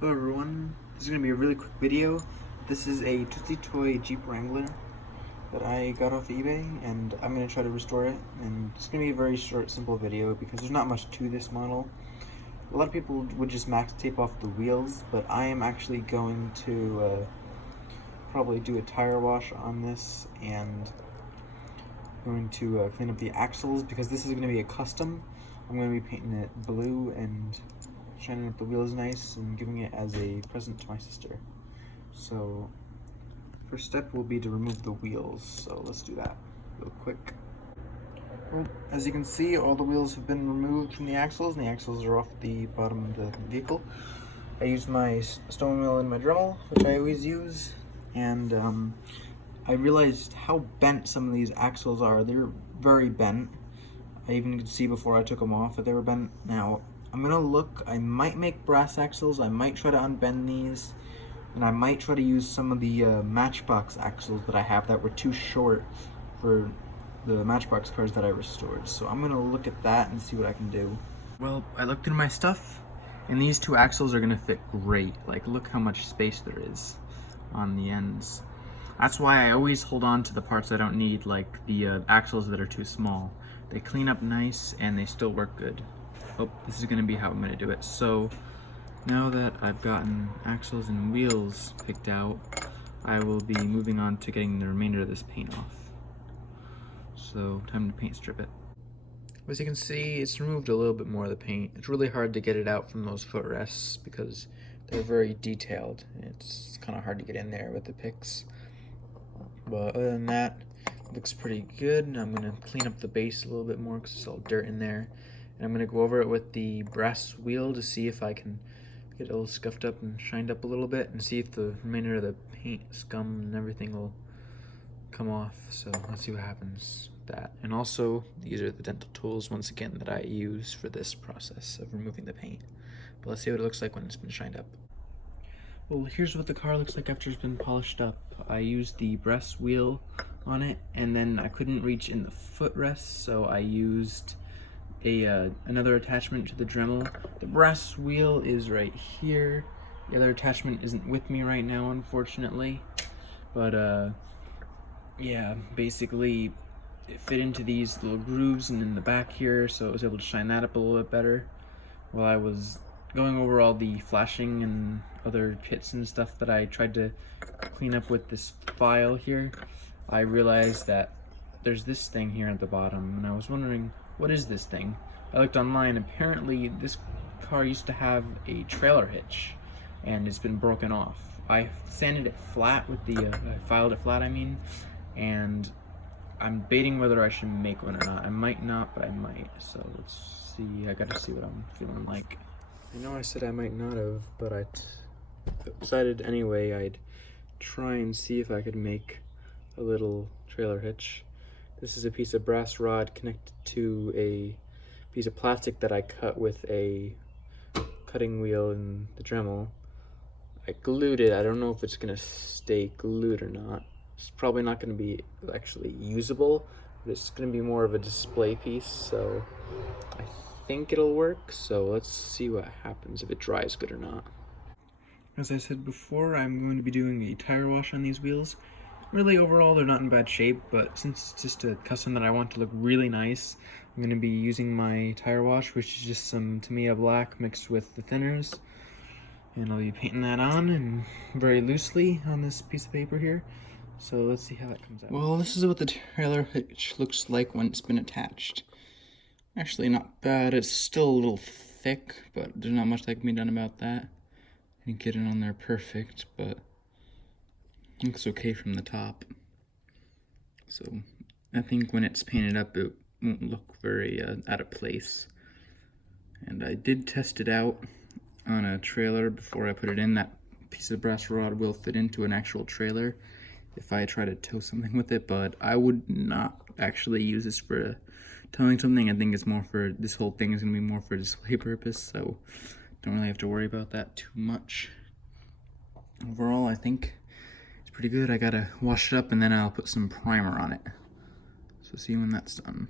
Hello everyone, this is going to be a really quick video. This is a Tootsietoy Jeep Wrangler that I got off eBay, and I'm going to try to restore it. And it's going to be a very short, simple video because there's not much to this model. A lot of people would just max tape off the wheels, but I am actually going to probably do a tire wash on this, and going to clean up the axles because this is going to be a custom. I'm going to be painting it blue and shining up the wheels nice and giving it as a present to my sister. So first step will be to remove the wheels, so let's do that real quick. Well, as you can see, all the wheels have been removed from the axles, and the axles are off the bottom of the vehicle. I used my stone wheel and my Dremel, which I always use, and I realized how bent some of these axles are. They're very bent. I even could see before I took them off that they were bent. Now, I'm gonna look, I might make brass axles, I might try to unbend these, and I might try to use some of the Matchbox axles that I have that were too short for the Matchbox cars that I restored. So I'm gonna look at that and see what I can do. Well, I looked into my stuff, and these two axles are gonna fit great. Like, look how much space there is on the ends. That's why I always hold on to the parts I don't need, like the axles that are too small. They clean up nice and they still work good. Oh, this is gonna be how I'm gonna do it. So now that I've gotten axles and wheels picked out, I will be moving on to getting the remainder of this paint off. So time to paint strip it. As you can see, it's removed a little bit more of the paint. It's really hard to get it out from those footrests because they're very detailed. It's kind of hard to get in there with the picks. But other than that, it looks pretty good. I'm gonna clean up the base a little bit more because there's all dirt in there. And I'm gonna go over it with the brass wheel to see if I can get it a little scuffed up and shined up a little bit, and see if the remainder of the paint scum and everything will come off. So let's see what happens with that. And also, these are the dental tools once again that I use for this process of removing the paint. But let's see what it looks like when it's been shined up. Well, here's what the car looks like after it's been polished up. I used the brass wheel on it, and then I couldn't reach in the footrest, so I used another attachment to the Dremel. The brass wheel is right here. The other attachment isn't with me right now, unfortunately. But yeah, basically it fit into these little grooves and in the back here, so I was able to shine that up a little bit better while I was going over all the flashing and other pits and stuff that I tried to clean up with this file here. I realized that there's this thing here at the bottom, and I was wondering, what is this thing? I looked online. Apparently this car used to have a trailer hitch, and it's been broken off. I sanded it flat with the, I filed it flat, I mean, and I'm debating whether I should make one or not. I might not, but I might. So let's see, I gotta see what I'm feeling like. I know I said I might not have, but I decided anyway I'd try and see if I could make a little trailer hitch. This is a piece of brass rod connected to a piece of plastic that I cut with a cutting wheel and the Dremel. I glued it. I don't know if it's gonna stay glued or not. It's probably not gonna be actually usable, but it's gonna be more of a display piece, so I think it'll work. So let's see what happens, if it dries good or not. As I said before, I'm going to be doing a tire wash on these wheels. Really, overall, they're not in bad shape, but since it's just a custom that I want to look really nice, I'm going to be using my tire wash, which is just some Tamiya black mixed with the thinners. And I'll be painting that on, and very loosely on this piece of paper here. So let's see how that comes out. Well, this is what the trailer hitch looks like when it's been attached. Actually, not bad. It's still a little thick, but there's not much that can be done about that. I didn't get it on there perfect, but it looks okay from the top. So I think when it's painted up, it won't look very out of place. And I did test it out on a trailer before I put it in. That piece of brass rod will fit into an actual trailer if I try to tow something with it, but I would not actually use this for towing something. I think it's more for, this whole thing is going to be more for display purpose, so don't really have to worry about that too much. Overall, I think it's pretty good. I gotta wash it up and then I'll put some primer on it. So see when that's done.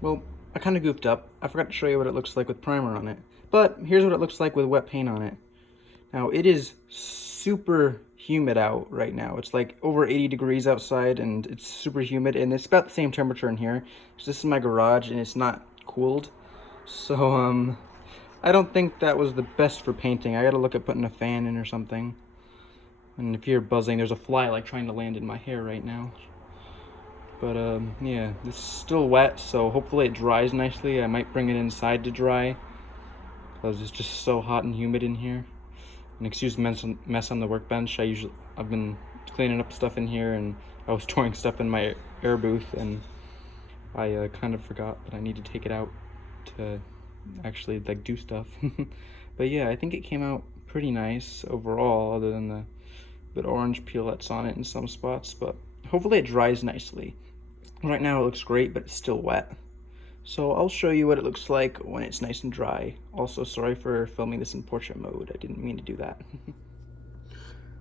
Well, I kind of goofed up. I forgot to show you what it looks like with primer on it. But here's what it looks like with wet paint on it. Now, it is super humid out right now. It's like over 80 degrees outside, and it's super humid, and it's about the same temperature in here. So this is my garage, and it's not cooled. So, I don't think that was the best for painting. I gotta look at putting a fan in or something. And if you're buzzing, there's a fly like trying to land in my hair right now. But yeah, this is still wet, so hopefully it dries nicely. I might bring it inside to dry, because it's just so hot and humid in here. And excuse the mess on the workbench. I've been cleaning up stuff in here, and I was storing stuff in my air booth, and I kind of forgot that I need to take it out to actually like do stuff. But yeah, I think it came out pretty nice overall, other than the bit orange peel that's on it in some spots, but hopefully it dries nicely. Right now it looks great, but it's still wet. So I'll show you what it looks like when it's nice and dry. Also, sorry for filming this in portrait mode. I didn't mean to do that.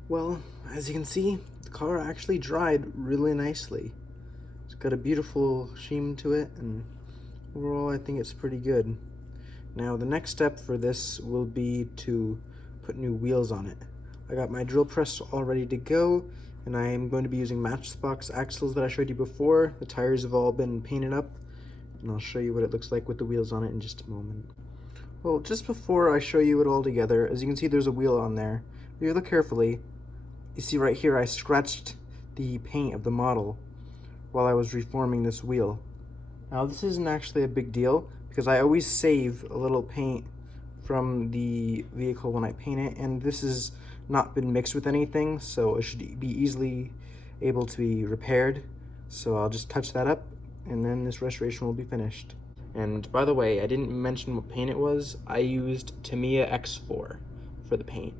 Well, as you can see, the car actually dried really nicely. It's got a beautiful sheen to it, and overall I think it's pretty good. Now the next step for this will be to put new wheels on it. I got my drill press all ready to go, and I am going to be using Matchbox axles that I showed you before. The tires have all been painted up, and I'll show you what it looks like with the wheels on it in just a moment. Well, just before I show you it all together, as you can see there's a wheel on there. If you look carefully, you see right here I scratched the paint of the model while I was reforming this wheel. Now this isn't actually a big deal, because I always save a little paint from the vehicle when I paint it, and this has not been mixed with anything, so it should be easily able to be repaired. So I'll just touch that up, and then this restoration will be finished. And by the way, I didn't mention what paint it was. I used Tamiya X4 for the paint.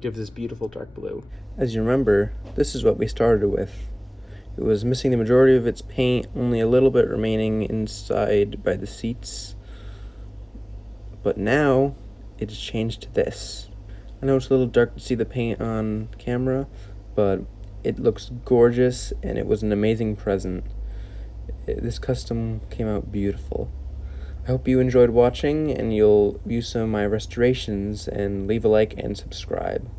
Gives this beautiful dark blue. As you remember, this is what we started with. It was missing the majority of its paint, only a little bit remaining inside by the seats. But now, it's changed to this. I know it's a little dark to see the paint on camera, but it looks gorgeous, and it was an amazing present. This custom came out beautiful. I hope you enjoyed watching, and you'll view some of my restorations, and leave a like and subscribe.